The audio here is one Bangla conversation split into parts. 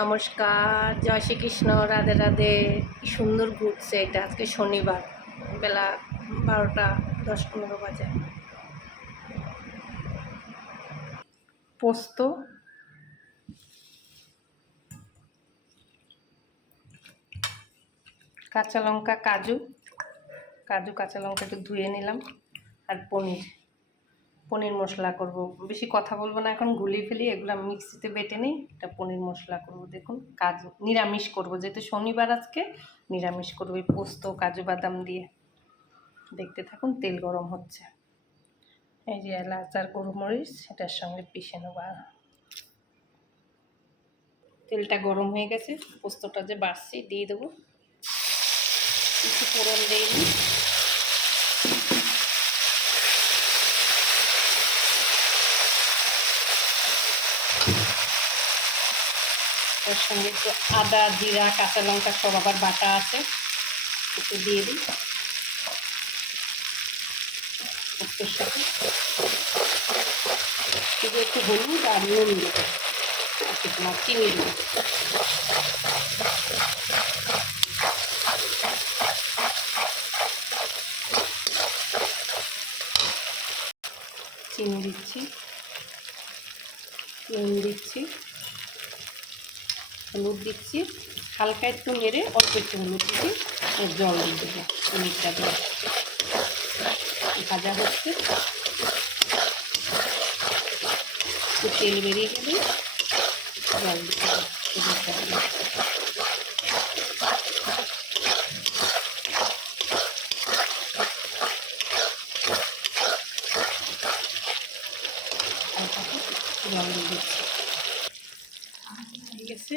নমস্কার, জয় শ্রীকৃষ্ণ, রাধে রাধে। কি সুন্দর ঘুরছে এটা। আজকে শনিবার, বেলা 12টা 10-15 বাজে। পোস্ত, কাঁচা লঙ্কা, কাজু কাঁচা লঙ্কা একটু ধুয়ে নিলাম, আর পনির মশলা করব। বেশি কথা বলবো না, এখন গুলিয়ে ফেলি। এগুলো মিক্সিতে বেটে নিই। এটা পনির মশলা করব। দেখুন, কাজু নিরামিষ করব, যেহেতু শনিবার আজকে নিরামিষ করবো। এই পোস্ত কাজু বাদাম দিয়ে। দেখতে থাকুন, তেল গরম হচ্ছে। এই যে এলাচ আর গোলমরিচ এটার সঙ্গে পিষে নেব। তেলটা গরম হয়ে গেছে, পোস্তটা যে বাড়ছি দিয়ে দেবো। কিছু ফোড়ন দিইনি, তার সঙ্গে একটু আদা, জিরা, কাঁচা লঙ্কা সব আবার বাটা আছে, একটু দিয়ে দিই। পোস্তর সাথে শুধু একটু হলুদ আর নুন দেবো, আর চিনি দেবো। চিনি দিচ্ছি, নুন দিচ্ছি, হলুদ দিচ্ছি। হালকা একটু নেড়ে অল্প একটু হলুদ দিচ্ছি, জল দিয়ে দেবো। পনিরটা দিয়ে ভাজা হচ্ছে, একটু তেল বেরিয়ে গেলে জল দিতে হবে। জল দিয়ে দিচ্ছি। ঠিক আছে,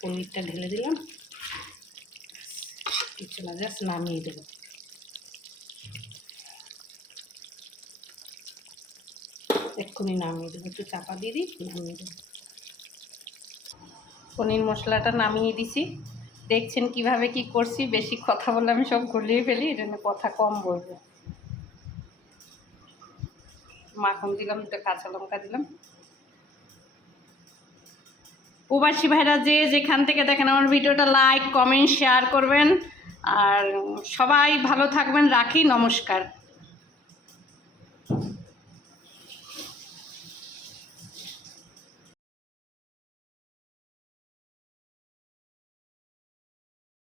পনিরটা ঢেলে দিলাম। কিছু না, জাস্ট নামিয়ে দেবো। এক্ষুনি নামিয়ে দেবো, একটু চাপা দিয়ে দিই, নামিয়ে দেবো। পনির মশলাটা নামিয়ে দিছি। দেখছেন কিভাবে কি করছি। বেশি কথা বলে আমি সব গলিয়ে ফেলি, এই জন্য কথা কম বলবো। মাখন দিলাম, দুটো কাঁচা লঙ্কা দিলাম। প্রবাসী ভাইরা যে যেখান থেকে দেখেন আমার ভিডিওটা লাইক, কমেন্ট, শেয়ার করবেন। আর সবাই ভালো থাকবেন। রাখি, নমস্কার।